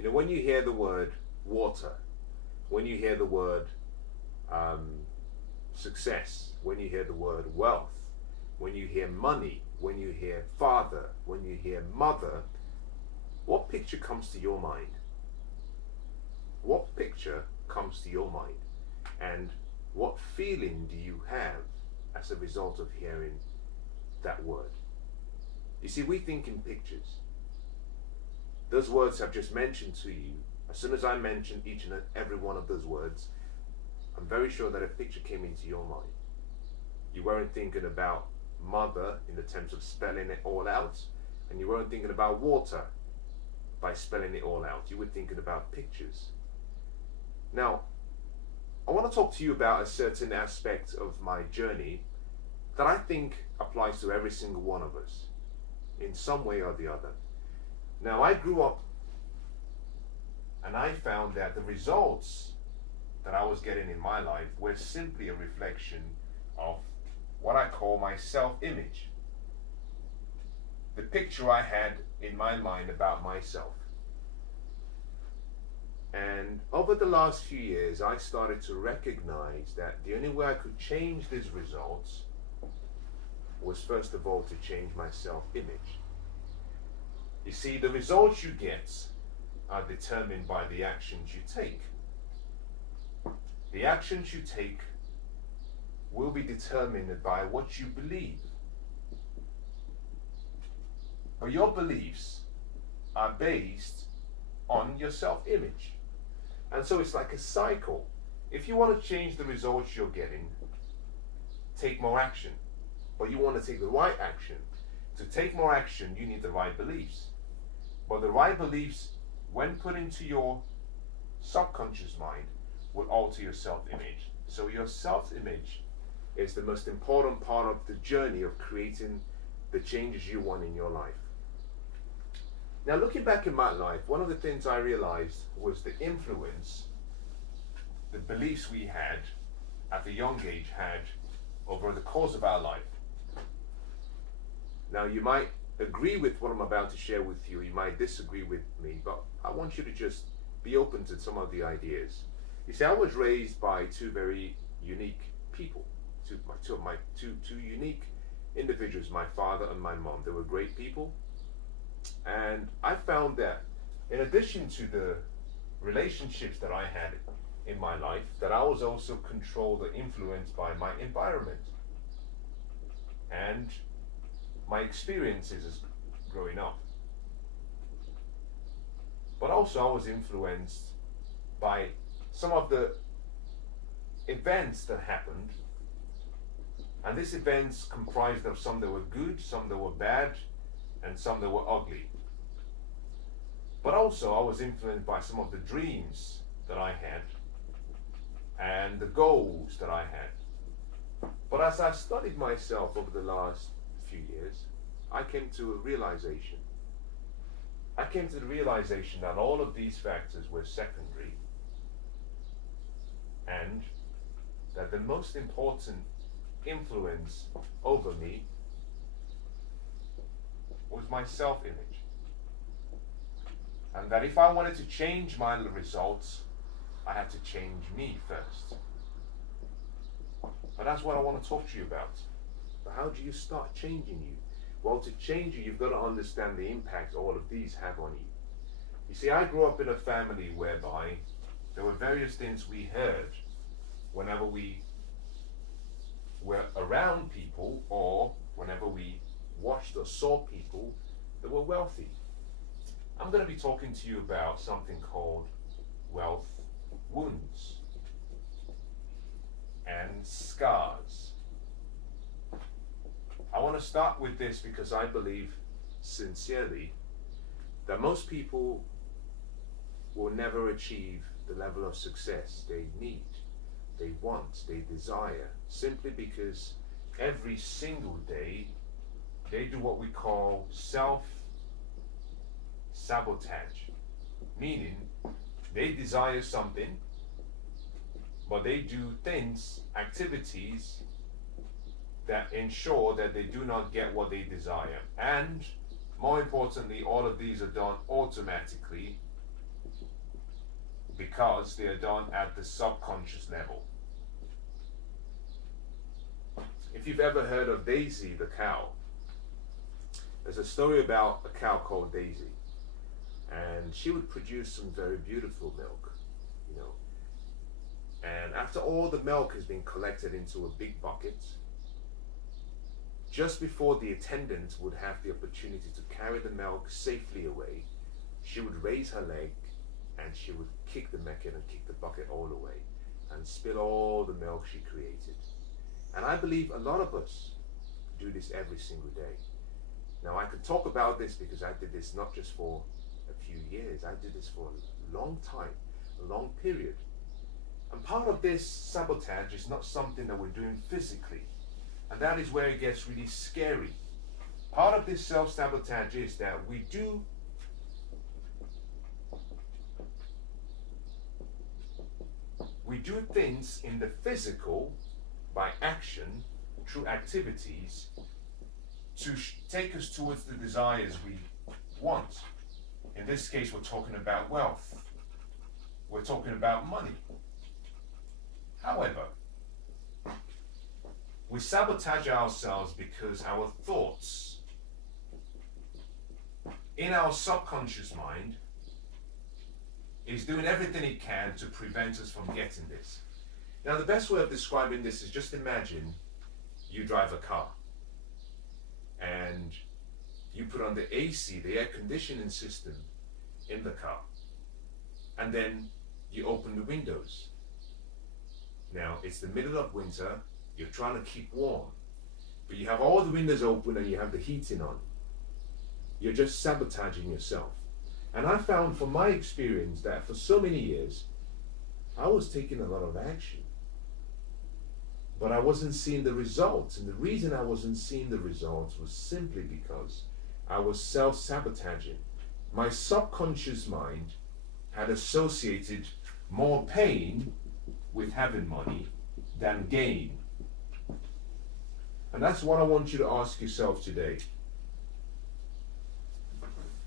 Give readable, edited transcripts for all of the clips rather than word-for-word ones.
You know, when you hear the word water, when you hear the word success, when you hear the word wealth, when you hear money, when you hear father, when you hear mother, what picture comes to your mind? What picture comes to your mind? And what feeling do you have as a result of hearing that word? You see, we think in pictures. Those words I've just mentioned to you, as soon as I mention each and every one of those words, I'm very sure that a picture came into your mind. You weren't thinking about mother in the terms of spelling it all out, and you weren't thinking about water by spelling it all out. You were thinking about pictures. Now, I want to talk to you about a certain aspect of my journey that I think applies to every single one of us in some way or the other. Now, I grew up and I found that the results that I was getting in my life were simply a reflection of what I call my self-image. The picture I had in my mind about myself. And over the last few years, I started to recognize that the only way I could change these results was, first of all, to change my self-image. You see, the results you get are determined by the actions you take. The actions you take will be determined by what you believe. But your beliefs are based on your self-image. And so it's like a cycle. If you want to change the results you're getting, take more action. But you want to take the right action. To take more action, you need the right beliefs. But the right beliefs, when put into your subconscious mind, will alter your self-image. So your self-image is the most important part of the journey of creating the changes you want in your life. Now, looking back in my life, one of the things I realized was the influence the beliefs we had at a young age had over the course of our life. Now, you might agree with what I'm about to share with you, you might disagree with me, but I want you to just be open to some of the ideas. You see, I was raised by two very unique people, two unique individuals, my father and my mom. They were great people, and I found that in addition to the relationships that I had in my life, that I was also controlled or influenced by my environment and my experiences as growing up. But also I was influenced by some of the events that happened, and these events comprised of some that were good, some that were bad, and some that were ugly. But also I was influenced by some of the dreams that I had and the goals that I had. But as I studied myself over the last few years, I came to a realization. I came to the realization that all of these factors were secondary, and that the most important influence over me was my self-image. And that if I wanted to change my results, I had to change me first. But that's what I want to talk to you about. But how do you start changing you? Well, to change you, you've got to understand the impact all of these have on you. You see, I grew up in a family whereby there were various things we heard whenever we were around people or whenever we watched or saw people that were wealthy. I'm going to be talking to you about something called wealth wounds and scars. I want to start with this because I believe sincerely that most people will never achieve the level of success they need, they want, they desire, simply because every single day they do what we call self-sabotage, meaning they desire something, but they do things, activities that ensure that they do not get what they desire. And more importantly, all of these are done automatically because they are done at the subconscious level. If you've ever heard of Daisy the cow, there's a story about a cow called Daisy, and she would produce some very beautiful milk, you know. And after all the milk has been collected into a big bucket, just before the attendant would have the opportunity to carry the milk safely away, she would raise her leg and she would kick the bucket and kick the bucket all the way and spill all the milk she created. And I believe a lot of us do this every single day. Now I could talk about this because I did this not just for a few years, I did this for a long time, a long period. And part of this sabotage is not something that we're doing physically. And that is where it gets really scary. Part of this self-sabotage is that we do things in the physical by action, through activities, to take us towards the desires we want. In this case, we're talking about wealth. We're talking about money. However, we sabotage ourselves because our thoughts in our subconscious mind is doing everything it can to prevent us from getting this. Now, the best way of describing this is just imagine you drive a car and you put on the AC, the air conditioning system in the car, and then you open the windows. Now, it's the middle of winter, you're trying to keep warm, but you have all the windows open and you have the heating on. You're just sabotaging yourself. And I found from my experience that for so many years, I was taking a lot of action, but I wasn't seeing the results. And the reason I wasn't seeing the results was simply because I was self-sabotaging. My subconscious mind had associated more pain with having money than gain. And that's what I want you to ask yourself today.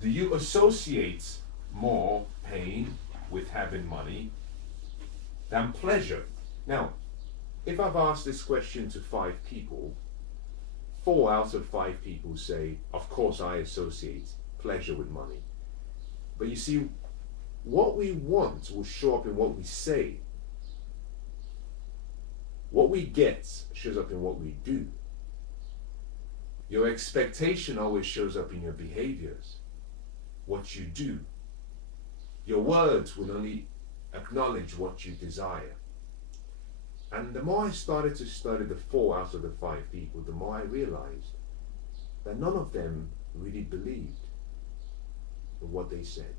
Do you associate more pain with having money than pleasure? Now, if I've asked this question to 5 people, 4 out of 5 people say, of course I associate pleasure with money. But you see, what we want will show up in what we say. What we get shows up in what we do. Your expectation always shows up in your behaviors, what you do. Your words will only acknowledge what you desire. And the more I started to study the 4 out of the 5 people, the more I realized that none of them really believed in what they said,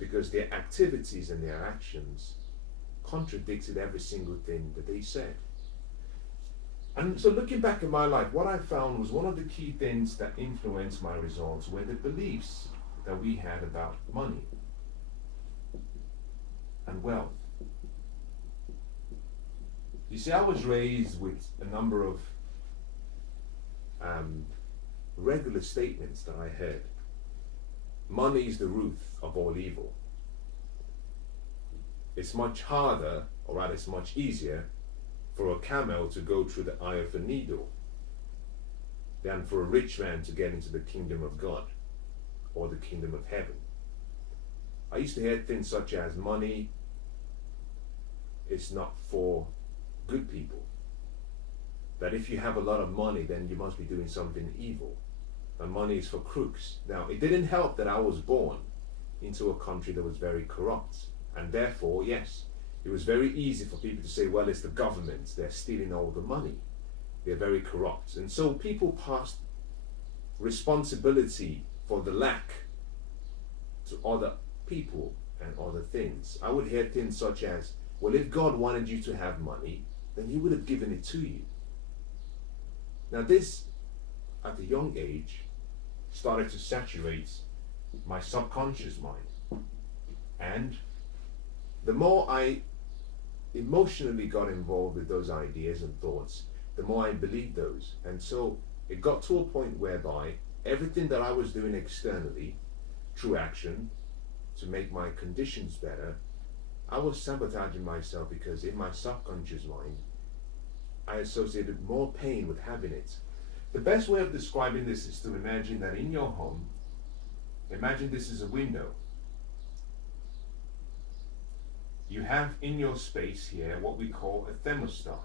because their activities and their actions contradicted every single thing that they said. And so looking back at my life, what I found was one of the key things that influenced my results were the beliefs that we had about money and wealth. You see, I was raised with a number of regular statements that I heard. Money is the root of all evil. It's much harder, or rather it's much easier, for a camel to go through the eye of a needle than for a rich man to get into the kingdom of God or the kingdom of heaven. I used to hear things such as money is not for good people. That if you have a lot of money, then you must be doing something evil. And money is for crooks. Now, it didn't help that I was born into a country that was very corrupt. And therefore, yes, it was very easy for people to say, well, it's the government, they're stealing all the money. They're very corrupt. And so people passed responsibility for the lack to other people and other things. I would hear things such as, well, if God wanted you to have money, then he would have given it to you. Now this, at a young age, started to saturate my subconscious mind. And the more I emotionally got involved with those ideas and thoughts, the more I believed those. And so it got to a point whereby everything that I was doing externally through action to make my conditions better I was sabotaging myself because in my subconscious mind, I associated more pain with having it. The best way of describing this is to imagine that in your home, imagine this is a window. You have in your space here what we call a thermostat.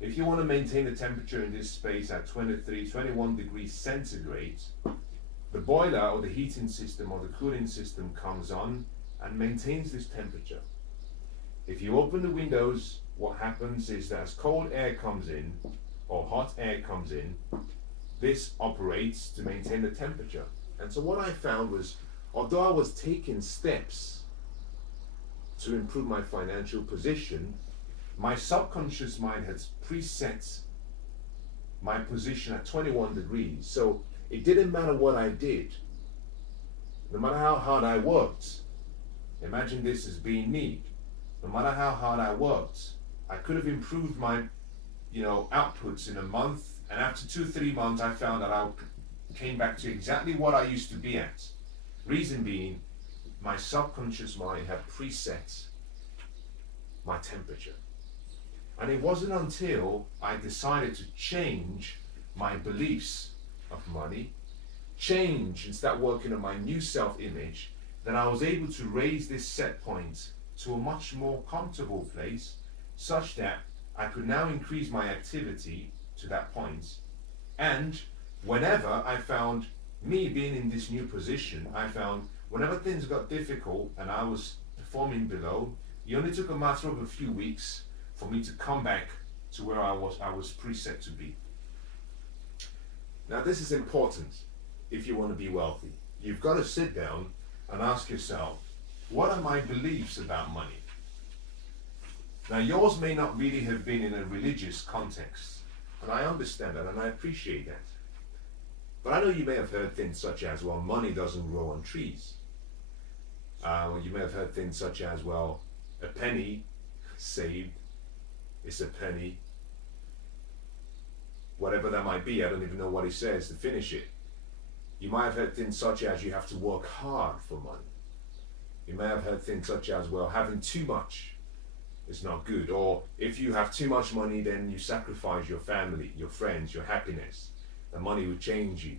If you want to maintain the temperature in this space at 23, 21 degrees centigrade, the boiler or the heating system or the cooling system comes on and maintains this temperature. If you open the windows, what happens is that as cold air comes in or hot air comes in, this operates to maintain the temperature. And so what I found was, although I was taking steps to improve my financial position, my subconscious mind has preset my position at 21 degrees. So it didn't matter what I did, no matter how hard I worked. Imagine this as being me. No matter how hard I worked, I could have improved my, outputs in a month. And after 2-3 months, I found that I came back to exactly what I used to be at. Reason being, my subconscious mind had preset my temperature. And it wasn't until I decided to change my beliefs of money, change and start working on my new self-image, that I was able to raise this set point to a much more comfortable place, such that I could now increase my activity to that point. And whenever I found me being in this new position, I found whenever things got difficult and I was performing below, it only took a matter of a few weeks for me to come back to where I was preset to be. Now this is important if you want to be wealthy. You've got to sit down and ask yourself, what are my beliefs about money? Now yours may not really have been in a religious context, and I understand that and I appreciate that. But I know you may have heard things such as, well, money doesn't grow on trees. You may have heard things such as, well, a penny saved is a penny. Whatever that might be, I don't even know what it says to finish it. You might have heard things such as, you have to work hard for money. You may have heard things such as, well, having too much is not good. Or if you have too much money, then you sacrifice your family, your friends, your happiness. The money will change you.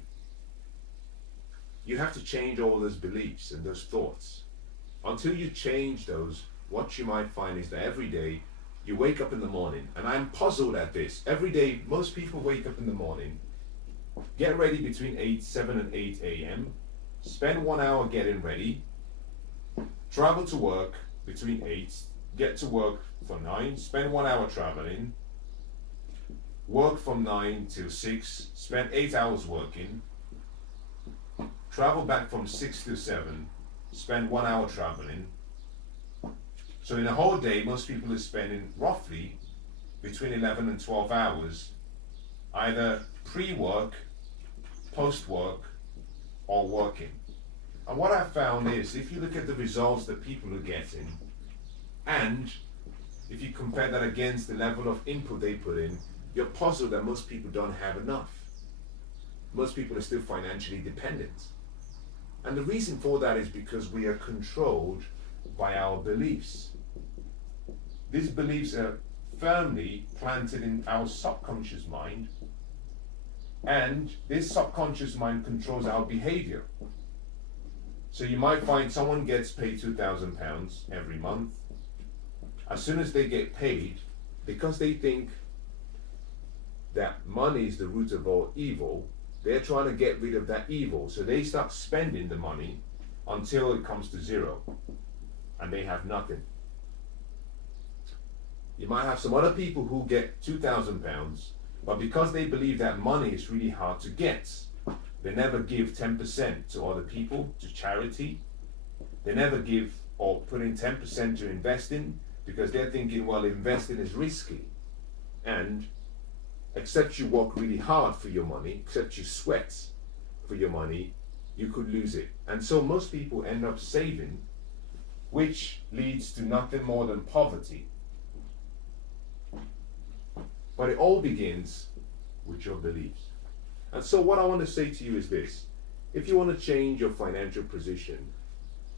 You have to change all those beliefs and those thoughts. Until you change those, what you might find is that every day you wake up in the morning, and I'm puzzled at this. Every day, most people wake up in the morning, get ready between 7 and 8 a.m., spend 1 hour getting ready, travel to work between 8, get to work for 9, spend 1 hour traveling, work from 9 till 6, spend 8 hours working, travel back from 6 to 7, spend 1 hour traveling. So in a whole day, most people are spending roughly between 11 and 12 hours, either pre-work, post-work, or working. And what I found is, if you look at the results that people are getting, and if you compare that against the level of input they put in, you're puzzled that most people don't have enough. Most people are still financially dependent. And the reason for that is because we are controlled by our beliefs. These beliefs are firmly planted in our subconscious mind, and this subconscious mind controls our behavior. So you might find someone gets paid £2,000 every month. As soon as they get paid, because they think that money is the root of all evil, they're trying to get rid of that evil. So they start spending the money until it comes to zero, and they have nothing. You might have some other people who get £2,000, but because they believe that money is really hard to get, they never give 10% to other people, to charity. They never give or put in 10% to investing, because they're thinking, well, investing is risky. And except you work really hard for your money, except you sweat for your money, you could lose it. And so most people end up saving, which leads to nothing more than poverty. But it all begins with your beliefs. And so what I want to say to you is this: If you want to change your financial position,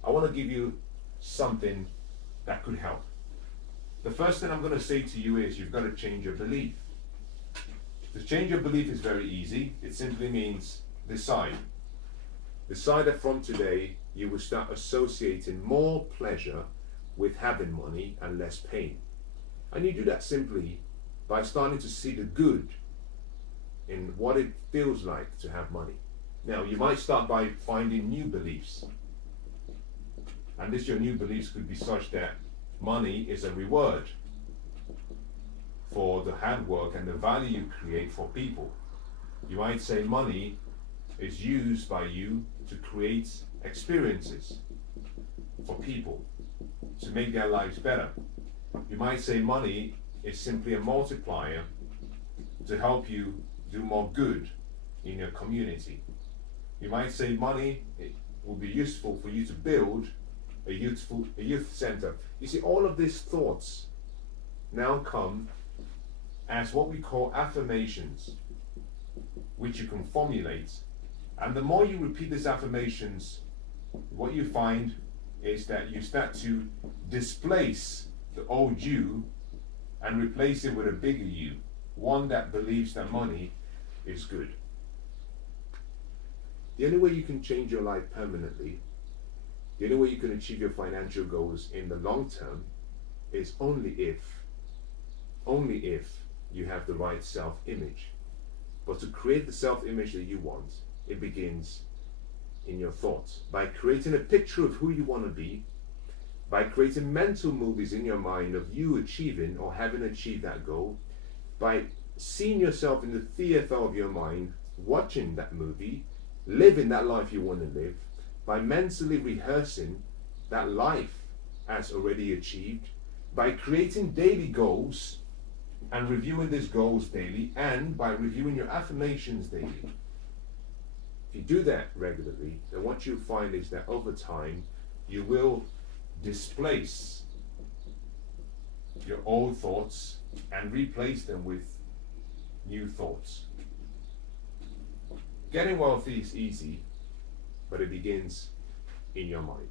I want to give you something that could help. The first thing I'm going to say to you is you've got to change your belief. To change your belief is very easy. It simply means decide. Decide that from today you will start associating more pleasure with having money and less pain. And you do that simply by starting to see the good in what it feels like to have money. Now, you might start by finding new beliefs. And your new beliefs could be such that money is a reward for the hard work and the value you create for people. You might say money is used by you to create experiences for people, to make their lives better. You might say money is simply a multiplier to help you do more good in your community. You might say money will be useful for you to build a youth center. You see, all of these thoughts now come as what we call affirmations, which you can formulate. And the more you repeat these affirmations, what you find is that you start to displace the old you and replace it with a bigger you, one that believes that money is good. The only way you can change your life permanently, the only way you can achieve your financial goals in the long term is only if you have the right self-image. But to create the self-image that you want, it begins in your thoughts. By creating a picture of who you want to be, by creating mental movies in your mind of you achieving or having achieved that goal, by seeing yourself in the theater of your mind, watching that movie, living that life you want to live, by mentally rehearsing that life as already achieved, by creating daily goals and reviewing these goals daily, and by reviewing your affirmations daily. If you do that regularly, then what you'll find is that over time you will displace your old thoughts and replace them with new thoughts. Getting wealthy is easy, but it begins in your mind.